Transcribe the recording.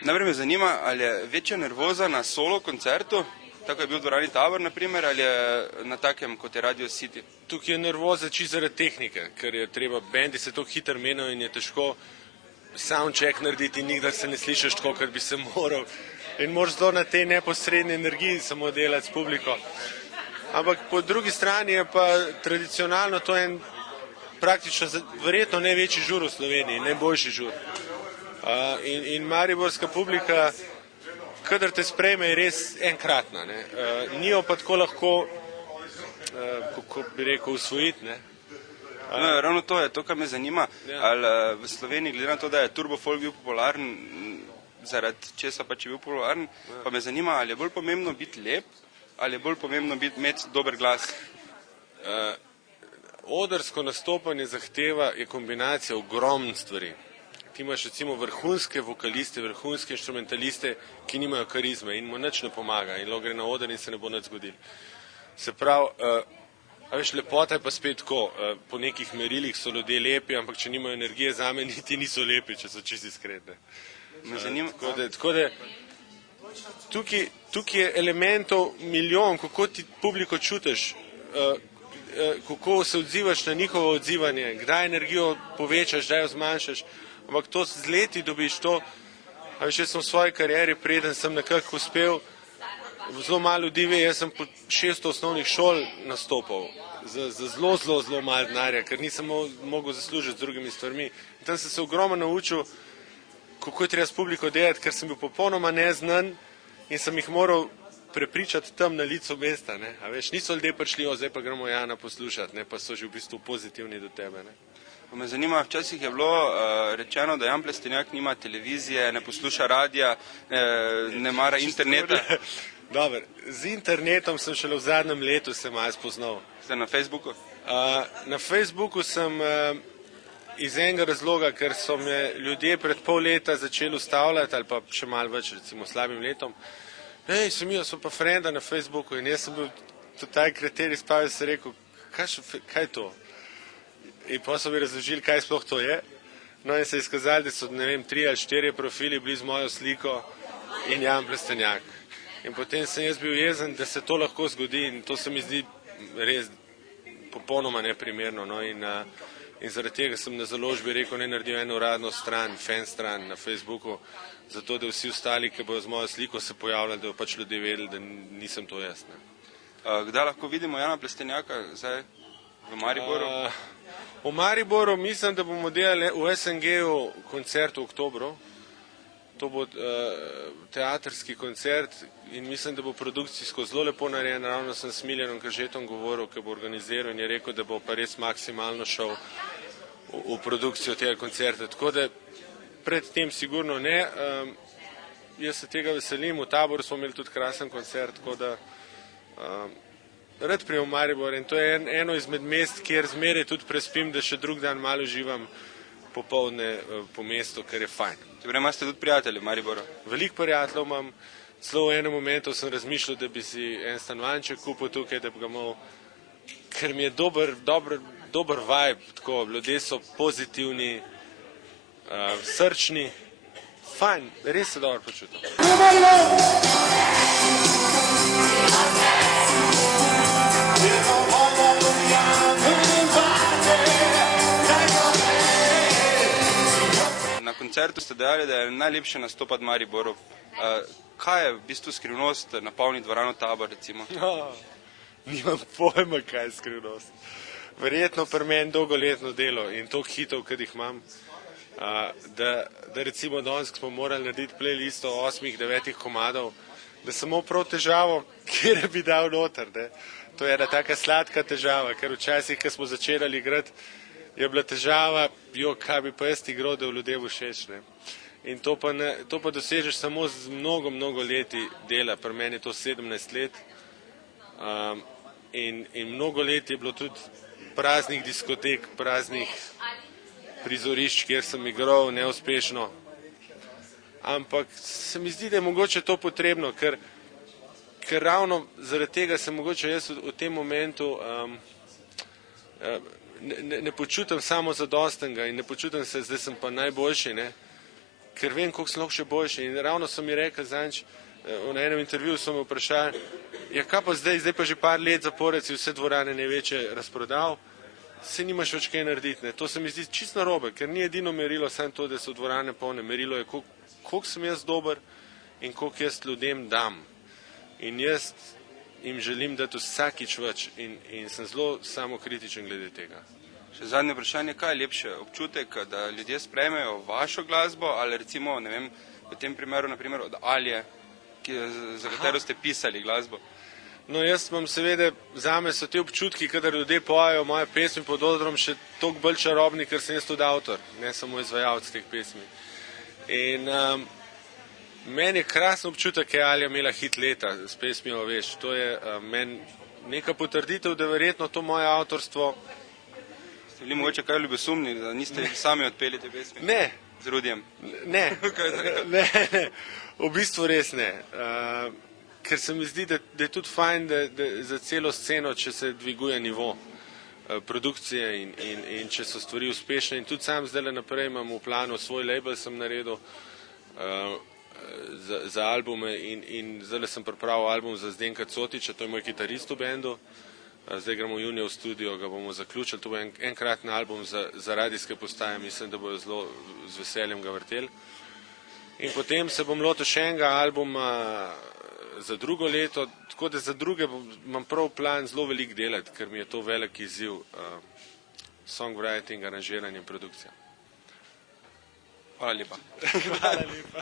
Najprej me zanima, ali je večja nervoza na solo koncertu, tako je bil v dvorani Tabor, naprimer, ali je na takem, kot je Radio City? Tukaj je nervoza čisto zaradi tehnike, ker je treba, bendi se tako hitro menijo in je težko soundcheck narediti in nikdar se ne slišiš tako, kot bi se moral. In moraš zelo na tej neposredni energiji samo delati s publiko. Ampak po drugi strani je pa tradicionalno to en praktično verjetno največji žur v Sloveniji, najboljši žur. In mariborska publika, kadar te sprejme, je res enkratna. Nijo pa tako lahko, kako bi rekel, usvojiti. Ravno to je to, kar me zanima. Ali v Sloveniji, glede na to, da je Turbo Folk bil popularen, zaradi česa pač je bil popularen, pa me zanima, ali je bolj pomembno biti lep, ali je bolj pomembno imeti dober glas? Odrsko nastopanje zahteva je kombinacija ogromnih stvari. Ti imaš recimo vrhunske vokaliste, vrhunske inštrumentaliste, ki nimajo karizme in mu nič ne pomaga in lahko gre na oder in se ne bo nič zgodilo. Se pravi, veš, lepota je pa spet tako, po nekih merilih so ljudje lepi, ampak če nimajo energije, zame niti niso lepi, če so čisti iskreni. Tako da tukaj je elementov milijon, kako ti publiko čutiš, kako se odzivaš na njihovo odzivanje, kdaj energijo povečaš, kdaj jo zmanjšaš, ampak to z leti dobiš to. Jaz sem v svoji karieri, preden sem nekako uspel, zelo malo ljudi ve, jaz sem po 600 osnovnih šol nastopal, za zelo malo denarja, ker nisem mogel zaslužiti z drugimi stvarmi. In tam sem se ogromno naučil, kako je treba s publiko delati, ker sem bil popolnoma neznan in sem jih moral prepričati tam na licu mesta. A veš, niso ljudje prišli, zdaj pa gremo Jana poslušati, pa so že v bistvu pozitivni do tebe. Me zanima, včasih je bilo rečeno, da Jan Plestenjak nima televizije, ne posluša radija, ne mara interneta. Dobar, z internetom sem šele v zadnjem letu se malo spoznal. Ste na Facebooku? Na Facebooku sem iz enega razloga, ker so me ljudje pred pol leta začeli ustavljati, ali pa še malo več, recimo slabim letom. So pa frenda na Facebooku in jaz sem bil total kreten, izpavil se rekel, kaj je to? In pa so mi razložili, kaj sploh to je. No in se je izkazali, da so, ne vem, 3 ali 4 profili bili z mojo sliko in Jan Plestenjak. In potem sem jaz bil jezen, da se to lahko zgodi in to se mi zdi res popolnoma neprimerno. In zaradi tega sem na založbi rekel, ne naredil eno uradno stran, fan stran na Facebooku, zato da vsi ostali, ki bojo z mojo sliko se pojavljali, da bo pač ljudje vedeli, da nisem to jaz. Kdaj lahko vidimo Jana Plestenjaka zdaj v Mariboru? V Mariboru mislim, da bomo delali v SNG-u koncert v oktobru. To bo teatrski koncert in mislim, da bo produkcijsko zelo lepo narejen. Ravno sem s Miljanom Kažetom govoril, ki bo organiziral in je rekel, da bo pa res maksimalno šel v produkcijo tega koncerta. Tako da pred tem sigurno ne. Jaz se tega veselim. V Taboru smo imeli tudi krasen koncert, tako da rad prijem v Maribor in to je eno izmed mest, kjer zmeraj tudi prespim, da še drug dan malo uživam popoldne po mestu, ker je fajn. Torej imate tudi prijatelje v Mariboru? Veliko prijateljev imam. Celo v enem momentu sem razmišljal, da bi si en stanovanjček kupil tukaj, da bi ga imel, ker mi je dober vibe, tako, ljudje so pozitivni, srčni, fajn, res se dobro počutim. Na koncertu ste dejali, da je najlepše nastopati v Mariboru. Kaj je v bistvu skrivnost napolniti dvorano Tabor, recimo? Nimam pojma, kaj je skrivnost. Verjetno pri meni dolgoletno delo in toliko hitov, kad jih imam, da recimo danes smo morali narediti playlisto 8-9 komadov, da sem imel prav težavo, kjer bi dal noter. To je ena taka sladka težava, ker včasih, ko smo začeli igrati, je bila težava, kaj bi pa jaz igral, da v ljudem všeč. In to pa dosežeš samo z mnogo leti dela, pri meni je to 17 let. In mnogo let je bilo tudi praznih diskotek, praznih prizorišč, kjer sem igral neuspešno. Ampak se mi zdi, da je mogoče to potrebno, ker ravno zaradi tega se mogoče jaz v tem momentu ne počutim samozadostnega in ne počutim se, zdaj sem pa najboljši, ker vem, koliko sem lahko še boljši. In ravno so mi rekli zadnjič, v enem intervjuju so me vprašali, ja, kaj pa zdaj pa že par let zapored si vse dvorane največje razprodal, se nimaš več kaj narediti. Ne. To se mi zdi čisto narobe, ker ni edino merilo samo to, da so dvorane polne. Merilo je, koliko sem jaz dober in koliko jaz ljudem dam. In jaz jim želim dati vsakič več in sem zelo samokritičen glede tega. Še zadnje vprašanje, kaj je lepše? Občutek, da ljudje sprejmejo vašo glasbo ali recimo, ne vem, v tem primeru, naprimer od Alje, za katero ste pisali glasbo? No, jaz imam seveda, zame so te občutki, kadar ljudje pojejo moje pesmi pod odrom, še toliko bolj čarobni, ker sem jaz tudi avtor, ne samo izvajalec teh pesmi. In meni je krasen občutek, je Alja imela hit leta s pesmijo Veš. To je meni neka potrditev, da verjetno to moje avtorstvo. Ste bili mogoče kaj ljubosumni, da niste sami odpeli te pesmi? Ne. Z Rudijem? Ne, ne, v bistvu res ne. Ker se mi zdi, da je tudi fajn, da za celo sceno, če se dviguje nivo produkcije in če so stvari uspešne. In tudi sam zdaj naprej imam v planu svoj label, sem naredil za albume in zdaj sem pripravil album za Zdenka Cotiča, to je moj kitarist v bendu. Zdaj gremo v junija v studio, ga bomo zaključili. To bo enkratni album za radijske postaje, mislim, da bojo zelo z veseljem ga vrteli. In potem se bom lotil še enega albuma za drugo leto, tako da za druge imam prav plan zelo veliko delati, ker mi je to velik izziv, songwriting, aranžiranje in produkcija. Hvala lepa. Hvala lepa.